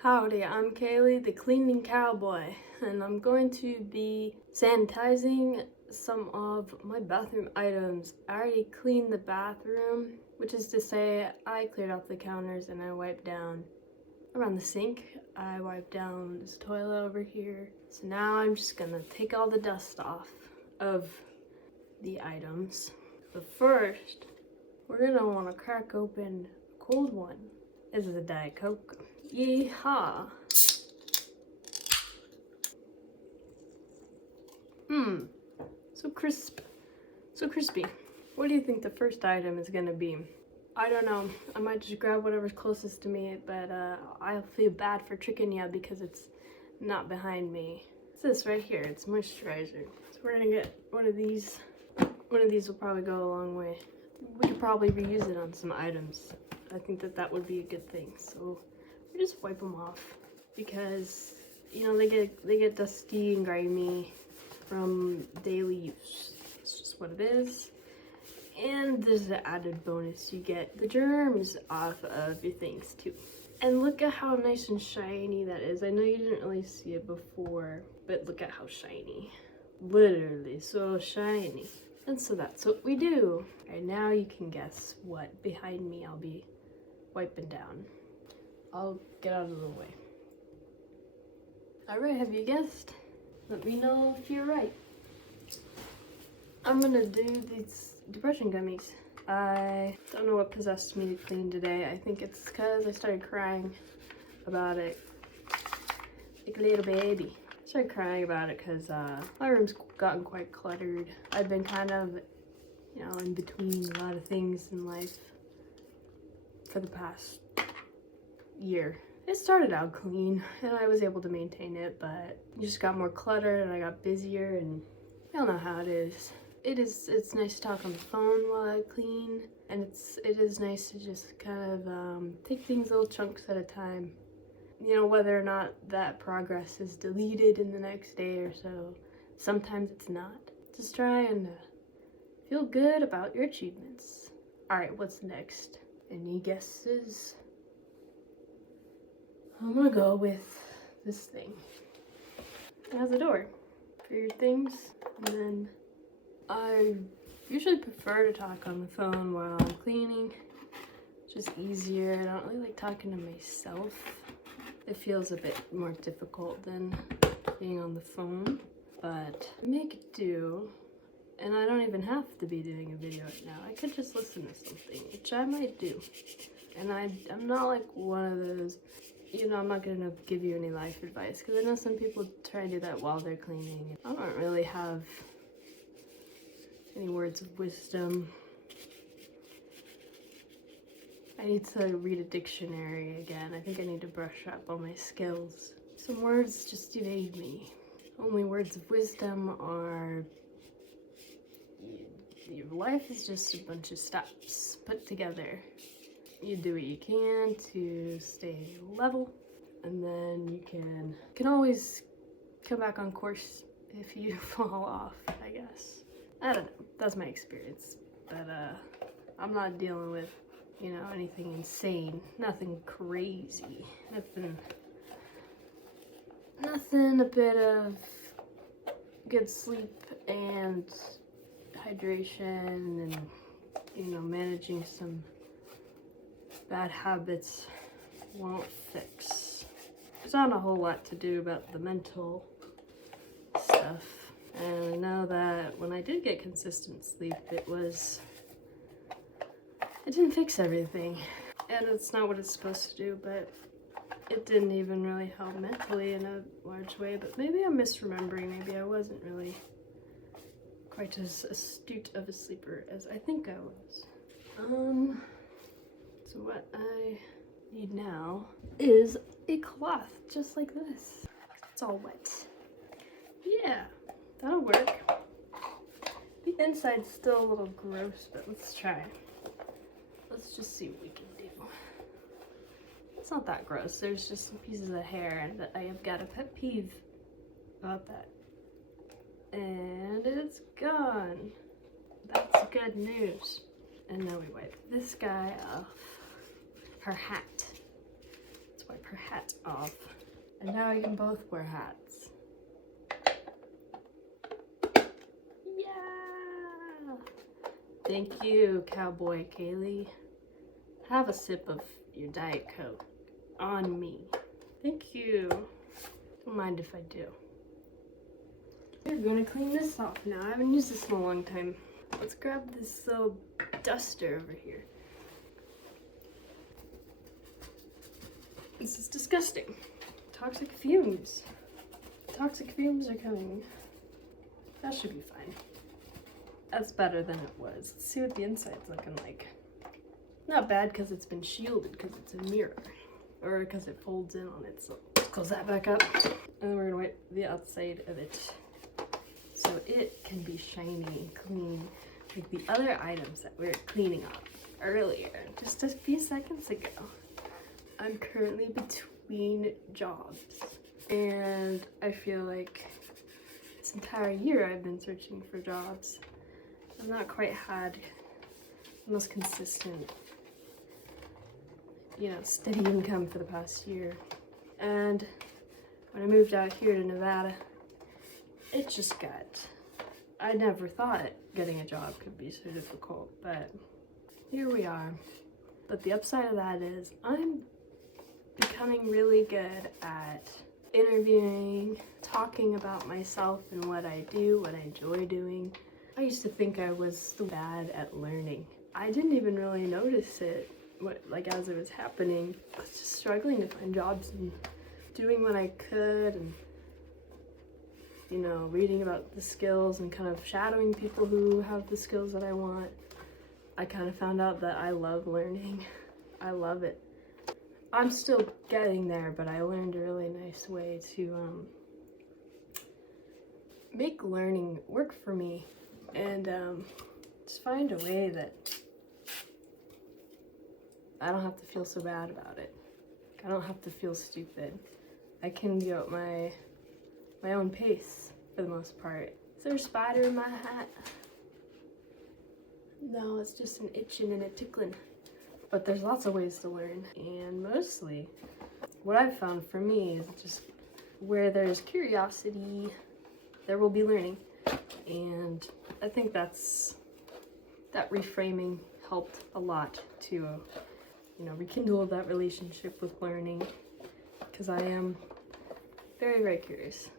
Howdy, I'm Kaylee, the cleaning cowboy, and I'm going to be sanitizing some of my bathroom items. I already cleaned the bathroom, which is to say I cleared off the counters and I wiped down around the sink. I wiped down this toilet over here. So now I'm just gonna take all the dust off of the items. But first, we're gonna wanna crack open a cold one. This is a Diet Coke. Yeehaw! So crisp. So crispy. What do you think the first item is gonna be? I don't know. I might just grab whatever's closest to me, but I feel bad for tricking you because it's not behind me. It's this right here. It's moisturizer. So we're gonna get one of these. One of these will probably go a long way. We could probably reuse it on some items. I think that would be a good thing. So we just wipe them off because you know they get dusty and grimy from daily use. It's just what it is. And there's an added bonus, you get the germs off of your things too. And look at how nice and shiny that is. I know you didn't really see it before, but look at how shiny. Literally so shiny. And so that's what we do. Alright, now you can guess what behind me I'll be wiping down. I'll get out of the way. Alright, have you guessed? Let me know if you're right. I'm gonna do these depression gummies. I don't know what possessed me to clean today. I think it's because I started crying about it like a little baby. I started crying about it because my room's gotten quite cluttered. I've been kind of, you know, in between a lot of things in life for the past year. It started out clean and I was able to maintain it, but it just got more cluttered and I got busier, and you all know how it is. It's nice to talk on the phone while I clean, and it is nice to just kind of take things little chunks at a time. You know, whether or not that progress is deleted in the next day or so. Sometimes it's not. Just try and feel good about your achievements. Alright, what's next? Any guesses? I'm gonna go with this thing. It has a door for your things, and then I usually prefer to talk on the phone while I'm cleaning. It's just easier. I don't really like talking to myself. It feels a bit more difficult than being on the phone, but I make it do. And I don't even have to be doing a video right now. I could just listen to something, which I might do. And I'm not like one of those, you know, I'm not gonna give you any life advice because I know some people try to do that while they're cleaning. I don't really have any words of wisdom. I need to read a dictionary again. I think I need to brush up on my skills. Some words just evade me. Only words of wisdom are your life is just a bunch of steps put together. You do what you can to stay level, and then you can always come back on course if you fall off, I guess. I don't know, that's my experience, but I'm not dealing with, you know, anything insane, nothing crazy, nothing a bit of good sleep and hydration and, you know, managing some bad habits won't fix. There's not a whole lot to do about the mental stuff. And I know that when I did get consistent sleep, it didn't fix everything. And it's not what it's supposed to do, but it didn't even really help mentally in a large way. But maybe I'm misremembering. Maybe I wasn't really quite as astute of a sleeper as I think I was. So what I need now is a cloth just like this. It's all wet. Yeah, that'll work. The inside's still a little gross, but let's try. Let's just see what we can do. It's not that gross. There's just some pieces of hair, and I have got a pet peeve about that. And it's gone. That's good news. And now we wipe this guy off. Her hat. wipe her hat off. And now we can both wear hats. Yeah! Thank you, Cowboy Cleaning. Have a sip of your Diet Coke on me. Thank you. Don't mind if I do. We're gonna clean this off now. I haven't used this in a long time. Let's grab this little duster over here. This is disgusting. Toxic fumes. Toxic fumes are coming. That should be fine. That's better than it was. Let's see what the inside's looking like. Not bad because it's been shielded because it's a mirror. Or because it folds in on it. So let's close that back up. And then we're gonna wipe the outside of it so it can be shiny and clean like the other items that we were cleaning off earlier, just a few seconds ago. I'm currently between jobs, and I feel like this entire year I've been searching for jobs. I've not quite had the most consistent, steady income for the past year. And when I moved out here to Nevada, it just got, I never thought getting a job could be so difficult, but here we are. But the upside of that is I'm becoming really good at interviewing, talking about myself and what I do, what I enjoy doing. I used to think I was so bad at learning. I didn't even really notice it, as it was happening. I was just struggling to find jobs and doing what I could, and reading about the skills and kind of shadowing people who have the skills that I want. I kind of found out that I love learning. I love it. I'm still getting there, but I learned a really nice way to make learning work for me, and just find a way that I don't have to feel so bad about it. I don't have to feel stupid. I can go at my own pace for the most part. Is there a spider in my hat? No, it's just an itching and a tickling. But there's lots of ways to learn, and mostly what I've found for me is just where there's curiosity, there will be learning. And I think that reframing helped a lot to rekindle that relationship with learning, because I am very, very curious,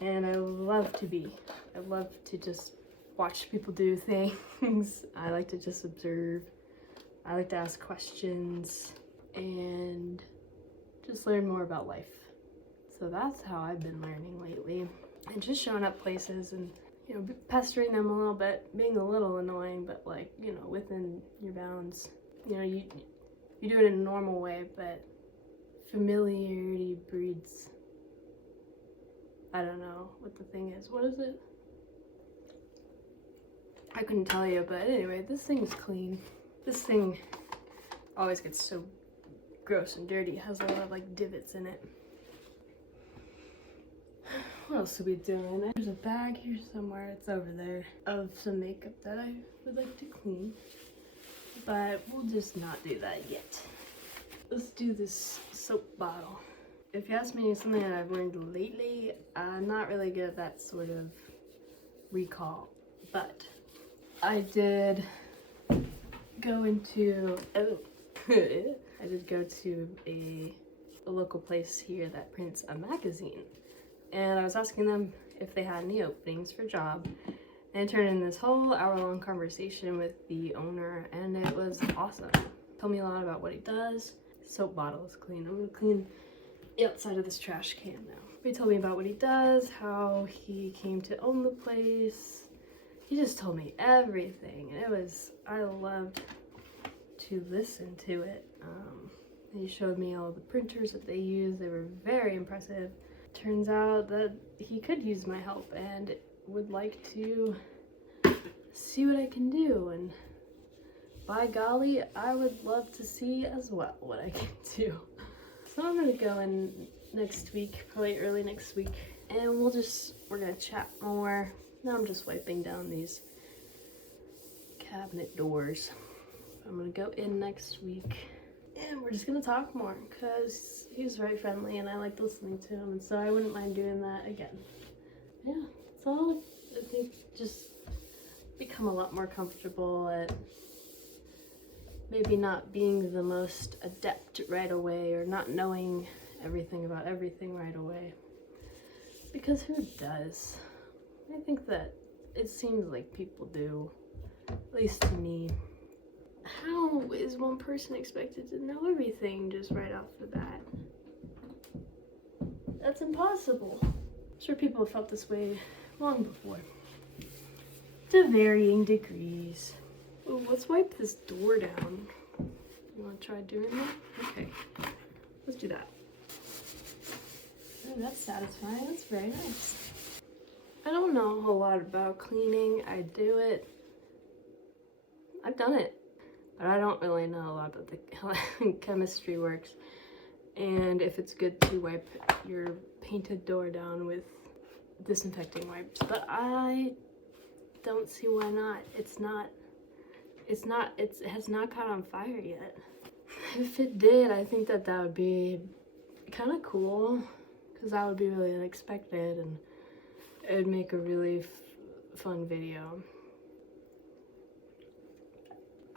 and I love to just watch people do things. I like to just observe. I like to ask questions and just learn more about life. So that's how I've been learning lately. And just showing up places and, pestering them a little bit, being a little annoying, but within your bounds. You do it in a normal way, but familiarity breeds, I don't know what the thing is. What is it? I couldn't tell you, but anyway, this thing is clean. This thing always gets so gross and dirty. It has a lot of divots in it. What else are we doing? There's a bag here somewhere, it's over there, of some makeup that I would like to clean. But we'll just not do that yet. Let's do this soap bottle. If you ask me something that I've learned lately, I'm not really good at that sort of recall. But I did go into, I did go to a local place here that prints a magazine. And I was asking them if they had any openings for a job. And it turned into this whole hour-long conversation with the owner, and it was awesome. Told me a lot about what he does. Soap bottle is clean. I'm gonna clean the outside of this trash can now. He told me about what he does, how he came to own the place. He just told me everything, and I loved to listen to it. He showed me all the printers that they use. They were very impressive. Turns out that he could use my help and would like to see what I can do, and by golly, I would love to see as well what I can do. So I'm gonna go in next week, probably early next week, and we're gonna chat more. Now I'm just wiping down these cabinet doors. I'm gonna go in next week And we're just gonna talk more because he's very friendly and I like listening to him, and so I wouldn't mind doing that again. Yeah, so I think just become a lot more comfortable at maybe not being the most adept right away or not knowing everything about everything right away. Because who does? I think that it seems like people do, at least to me. How is one person expected to know everything just right off the bat? That's impossible. I'm sure people have felt this way long before, to varying degrees. Ooh, let's wipe this door down. You want to try doing that? Okay, let's do that. Oh, that's satisfying. That's very nice. I don't know a whole lot about cleaning. I do it. I've done it. But I don't really know a lot about how chemistry works and if it's good to wipe your painted door down with disinfecting wipes. But I don't see why not. It has not caught on fire yet. If it did, I think that would be kind of cool because that would be really unexpected and it would make a really fun video.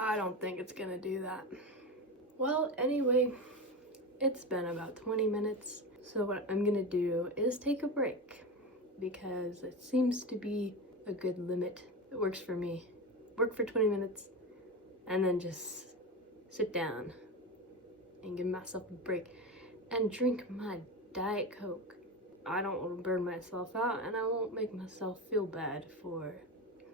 I don't think it's gonna do that. Well, anyway, it's been about 20 minutes. So what I'm gonna do is take a break because it seems to be a good limit. It works for me. Work for 20 minutes and then just sit down and give myself a break and drink my Diet Coke. I don't want to burn myself out and I won't make myself feel bad for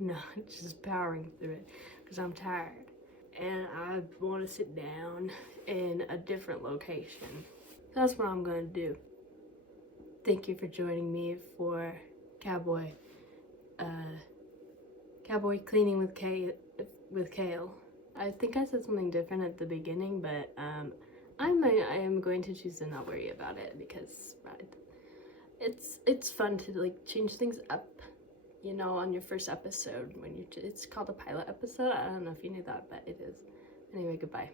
not just powering through it because I'm tired. And I want to sit down in a different location. That's what I'm going to do. Thank you for joining me for Cowboy Cleaning with Kale. I think I said something different at the beginning, but I am going to choose to not worry about it because it's fun to like change things up. You know, on your first episode when it's called a pilot episode. I don't know if you knew that, but it is. Anyway, goodbye.